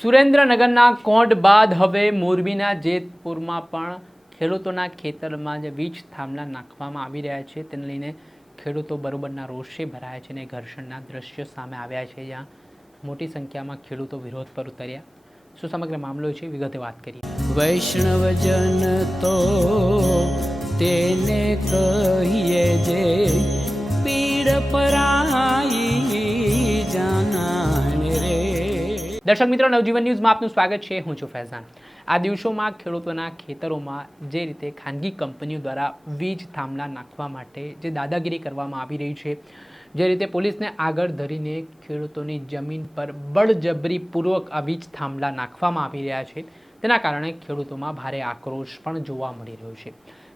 સુરેન્દ્રનગરના કોંઢ બાદ હવે મોરબીના જેતપુરમાં પણ ખેડૂતોના ખેતરમાં જે વીજ થાંભલા નાખવામાં આવી રહ્યા છે તેને લઈને ખેડૂતો બરોબરના રોષે ભરાયા છે અને ઘર્ષણના દ્રશ્યો સામે આવ્યા છે, જ્યાં મોટી સંખ્યામાં ખેડૂતો વિરોધ પર ઉતર્યા. શું સમગ્ર મામલો છે, વિગતે વાત કરીએ. વૈષ્ણવજન તો તેને કહીએ જે પીડ પરાઈ જાનાને રે. દર્શક મિત્રો, નવજીવન ન્યૂઝમાં આપનું સ્વાગત છે. હું છું ફૈઝાન. આ દિવસોમાં ખેડૂતોના ખેતરોમાં જે રીતે ખાનગી કંપનીઓ દ્વારા વીજ થાંભલા નાખવા માટે જે દાદાગીરી કરવામાં આવી રહી છે, જે રીતે પોલીસને આગળ ધરીને ખેડૂતોની જમીન પર બળજબરીપૂર્વક આ વીજ થાંભલા નાખવામાં આવી રહ્યા છે, તેના કારણે ખેડૂતોમાં ભારે આક્રોશ પણ જોવા મળી રહ્યો છે.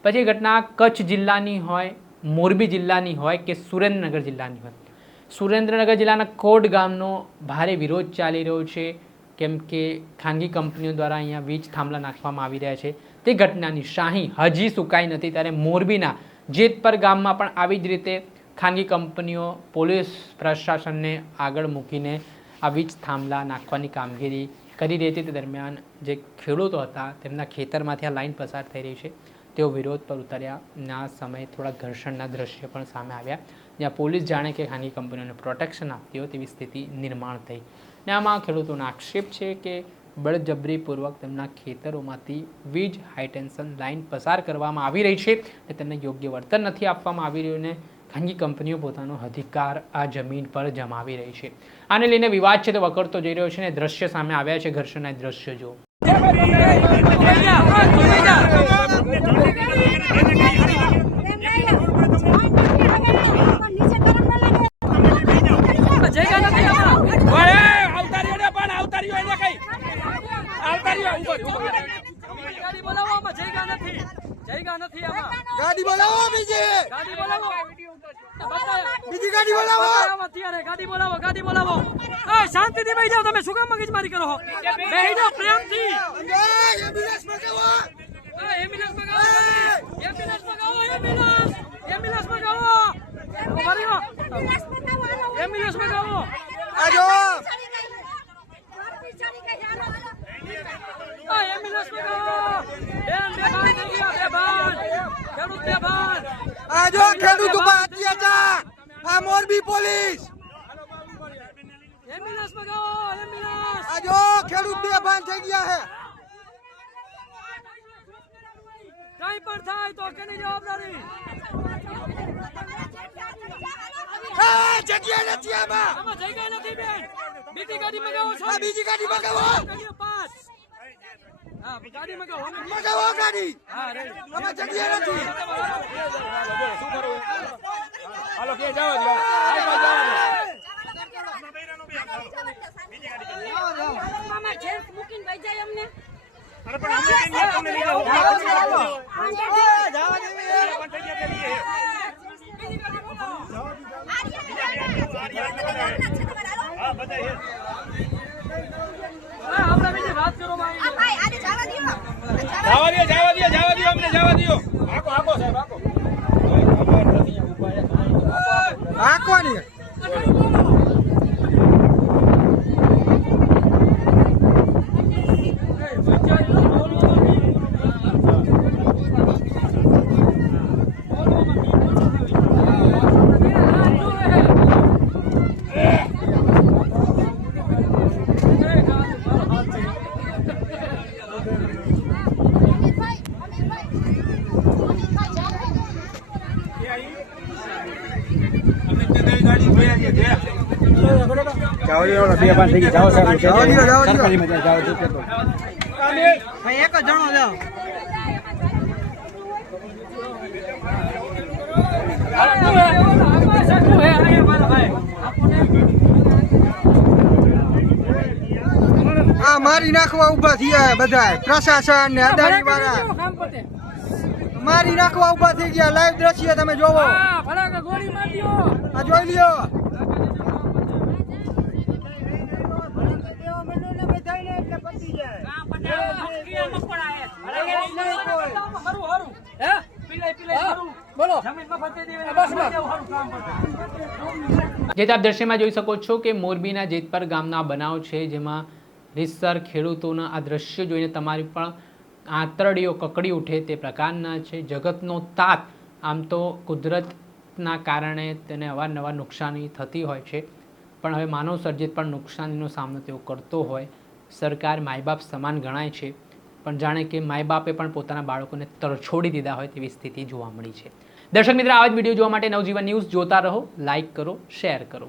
પછી ઘટના કચ્છ જિલ્લાની હોય, મોરબી જિલ્લાની હોય કે સુરેન્દ્રનગર જિલ્લાની હોય, સુરેન્દ્રનગર જિલ્લાના કોટ ગામનો ભારે વિરોધ ચાલી રહ્યો છે, કેમ કે ખાનગી કંપનીઓ દ્વારા અહીંયા વીજ થાંભલા નાખવામાં આવી રહ્યા છે. તે ઘટનાની શાહી હજી સુકાઈ નથી, ત્યારે મોરબીના જેતપર ગામમાં પણ આવી જ રીતે ખાનગી કંપનીઓ પોલીસ પ્રશાસનને આગળ મૂકીને આ વીજ થાંભલા નાખવાની કામગીરી કરી રહી હતી. તે દરમિયાન જે ખેડૂતો હતા તેમના ખેતરમાંથી આ લાઈન પસાર થઈ રહી છે, તેઓ વિરોધ પર ઉતર્યા. આ સમયે થોડા ઘર્ષણના દ્રશ્યો પણ સામે આવ્યા, જ્યાં પોલીસ જાણે કે ખાનગી કંપનીઓને પ્રોટેક્શન આપતી હોય તેવી સ્થિતિ નિર્માણ થઈ. ને આમાં ખેડૂતોનો આક્ષેપ છે કે બળજબરીપૂર્વક તેમના ખેતરોમાંથી વીજ હાઈટેન્શન લાઇન પસાર કરવામાં આવી રહી છે અને તેમને યોગ્ય વળતર નથી આપવામાં આવી રહ્યું ને ખાનગી કંપનીઓ પોતાનો અધિકાર આ જમીન પર જમાવી રહી છે. આને લઈને વિવાદ છે તે વકરતો જઈ રહ્યો છે અને દ્રશ્ય સામે આવ્યા છે. ઘર્ષણના દ્રશ્ય જુઓ. ગાડી બોલાવો, બીજી ગાડી બોલાવો, અત્યારે ગાડી બોલાવો, ગાડી બોલાવો. શાંતિથી બેસી જાઓ. તમે શું કામ મગજમારી કરો છો? બેસી જાઓ પ્રેમથી. એમ્બ્યુલન્સ મગાવો, એમ્બ્યુલન્સ મગાવો, એમ્બ્યુલન્સ મગાવો, એમ્બ્યુલન્સ મગાવો, એમ્બ્યુલન્સ મગાવો. આજો એમ્બ્યુલન્સ મગાવો. આજો ખેડૂત ઉપર અત્યાચાર. આ મોરબી પોલીસ એમ્બ્યુલન્સ મગાવો, એમ્બ્યુલન્સ. આજો ખેડૂત બેભાન થઈ ગયા છે. કઈ પણ થાય તો કેની જવાબદારી? જગ્યા નથી આમાં જગ્યા નથી બેન. બીજી ગાડી મગાવો છો? બીજી ગાડી મગાવો. હા, ગાડી મગાવો, મગાવો ગાડી. હા, આમાં જગ્યા નથી. શું કરું? હાલો કે જાવ દો. મામા જેન્સ મૂકીને ભાઈ જાય અમને. અરે પણ અમે તમને લઈ જાવ. જવા દે. પણ થઈ ગયા કે લીએ. હા, બધાય આપણે બીજી વાત કરો ભાઈ. આ ભાઈ આને જવા દો. જવા દો અમને જવા દો. આકો સાહેબ આકો. ખબર નથી ઉપાય આકો ને. એક જ જણો જાઓ. આ મારી નાખવા ઉભા થયા બધા પ્રશાસન ને અદાણી વાળા. મારી નાખવા ઉભા થઈ ગયા. લાઈવ દ્રશ્ય તમે જોવો. આ જોઈ લ્યો. જે આપ દ્રશ્યમાં જોઈ શકો છો કે મોરબીના જેતપર ગામના બનાવ છે, જેમાં રીતસર ખેડૂતોના આ દ્રશ્ય જોઈને તમારી પણ આંતરડીઓ કકડી ઉઠે તે પ્રકારના છે. જગતનો તાત. આમ તો કુદરતના કારણે તેને અવારનવાર નુકસાની થતી હોય છે, પણ હવે માનવ સર્જિત પણ નુકસાનીનો સામનો તેઓ કરતો હોય. સરકાર માય બાપ સમાન ગણાય છે, પણ જાણે કે માય બાપે પણ પોતાના બાળકોને તરછોડી દીધા હોય તેવી સ્થિતિ જોવા મળી છે. દર્શક મિત્રો, આવા જ વિડીયો જોવા માટે નવજીવન ન્યૂઝ જોતા રહો, લાઇક કરો, શેર કરો.